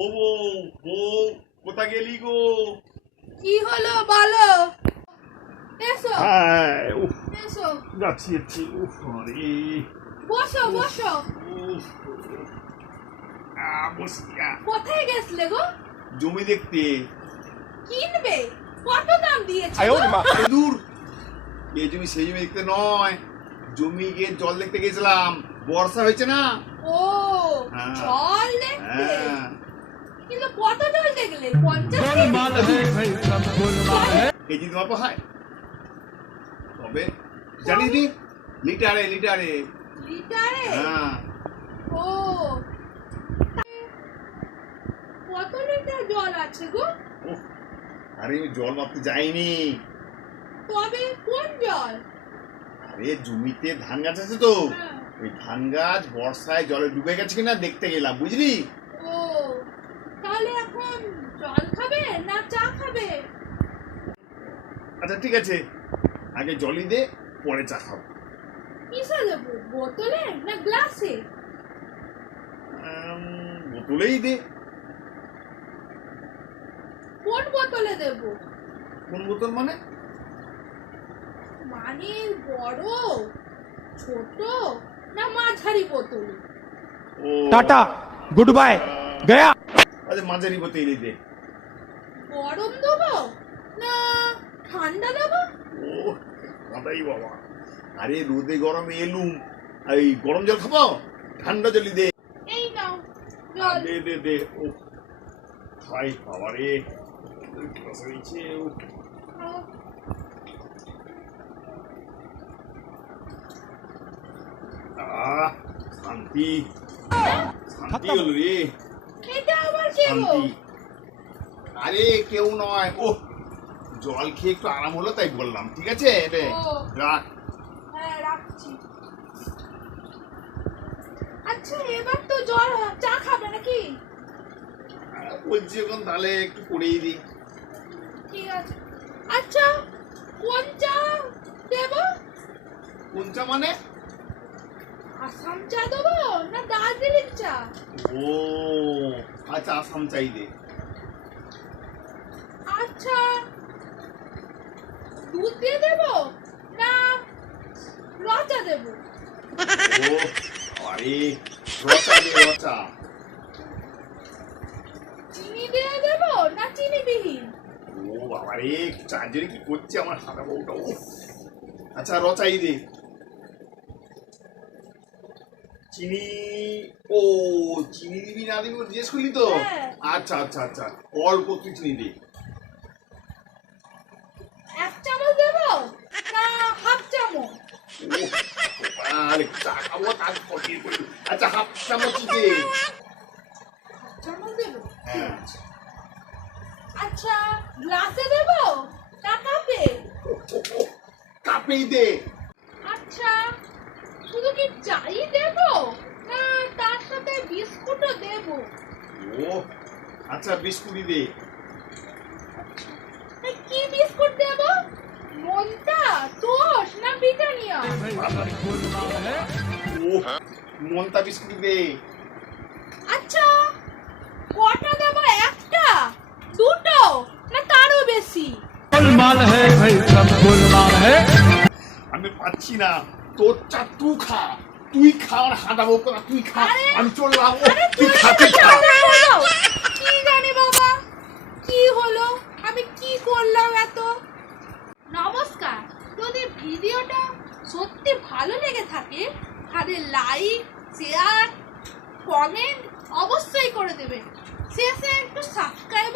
ও বউ, বউ কোথা গেলি গো? কি হলো বলো? এসো এসো, যাচ্ছি যাচ্ছি। বসো বসো। কোথায় গেছলে গো? জমি দেখতে। কিনবে? কত দাম দিয়েছে? দূর, এই জমি সেই জমি দেখতে নয়, জমি গিয়ে জল দেখতে গেছিলাম, বর্ষা হয়েছে না। ও জল দেখতে? কিন্তু কত জল দেখলে? 50 কেজি তোমার হয়, তবে জানিস নি লিটারে লিটারে। লিটারে? হ্যাঁ। ও কত লিটার জল আছে গো? আরে আমি জল মাপতে যাইনি। তবে কোন জল? আরে জমিতে ধান গাছ আছে তো, ওই ধান গাছ বর্ষায় জলে ডুবে গেছে কিনা দেখতে গেলাম, বুঝলি? ও তাহলে এখন জল খাবে না চা খাবে? আচ্ছা ঠিক আছে, আগে জলই দে, পরে চা খাবো। কিসে দেবো, বোতলে না গ্লাসে? বোতলেই দে। কোন বোতলে দেবো? কোন বোতল মানে? মানে বড়, ছোট না মাঝারি বোতল? ও টাটা, গুড বাই, গয়া। আচ্ছা মাঝারি বোতলই দে। গরম দেবো না ঠান্ডা দেবো? ও দাদাই বাবা, আরে রোদে গরমে এলুম, এই গরম জল খাবো, ঠান্ডা জলই দে। এই নাও জল। দে দে দে। ও খাই বাবা রে, হয়েছে। শান্তি শান্তি হলো রে, এটা আবার কে গো? শান্তি। আরে কেউ নয়, ও জল খেয়ে একটু আরাম হলো তাই বললাম। ঠিক আছে রে, ও। রাখ। হ্যাঁ রাখছি। আচ্ছা এবার তো জল, চা খাবে নাকি? বলছি এখন তাহলে একটু করেই দিই। ঠিক আছে। আচ্ছা কোন চা দেবো? কোন চা মানে? আসাম চা দেবো না দার্জিলিং চা? ও আচ্ছা, আসাম চাই দে। আচ্ছা দুধ দিয়ে দেবো না র চা দেবো? ও আরে রচা দে, রচা। চিনি দিয়ে দেবো না চিনি বিহীন? ও বাবা রে, চার্জারে কি করছে আমার হাতা বউটা। আচ্ছা রচাই দে। চিনি, ও চিনি দিবি না দিবি জিজ্ঞেস করলি তো? হ্যাঁ। আচ্ছা আচ্ছা আচ্ছা, অল্প তুই চিনি দে। 1 চামচ দেবো না হাফ চামচ? আরে চা খাবো তার কঠিন করে। আচ্ছা হাফ চামচ দে। হাফ চামচ দেবো? হ্যাঁ। আচ্ছা গ্লাসে দেবো না কাপে? কাপেই দে। আচ্ছা শুধু কি চাই দেবো না তার সাথে বিস্কুটও দেবো? ও আচ্ছা বিস্কুটই দে। কি বিস্কুট দেবো? মন্টা, তোষ না ব্রিটানিয়া? ও মন্তা বিস্কুট দে। আচ্ছা কটা দেবো, একটা দুটো না তারও বেশি? गोलमाल है भाई, सब गोलमाल है। আমি পাচ্ছি না, তোর চা তুই খা, তুই খা, আর হাঁটাবো না, তুই খা। আরে- আমি চললাম। আরে তুই তুই খাতে খা। কি জানি বাবা কি হলো, আমি কি করলাম এত। নমস্কার, যদি ভিডিওটা সত্যি ভালো লেগে থাকে তাহলে লাইক, শেয়ার, কমেন্ট অবশ্যই করে দেবেন। শেষে একটু সাবস্ক্রাইব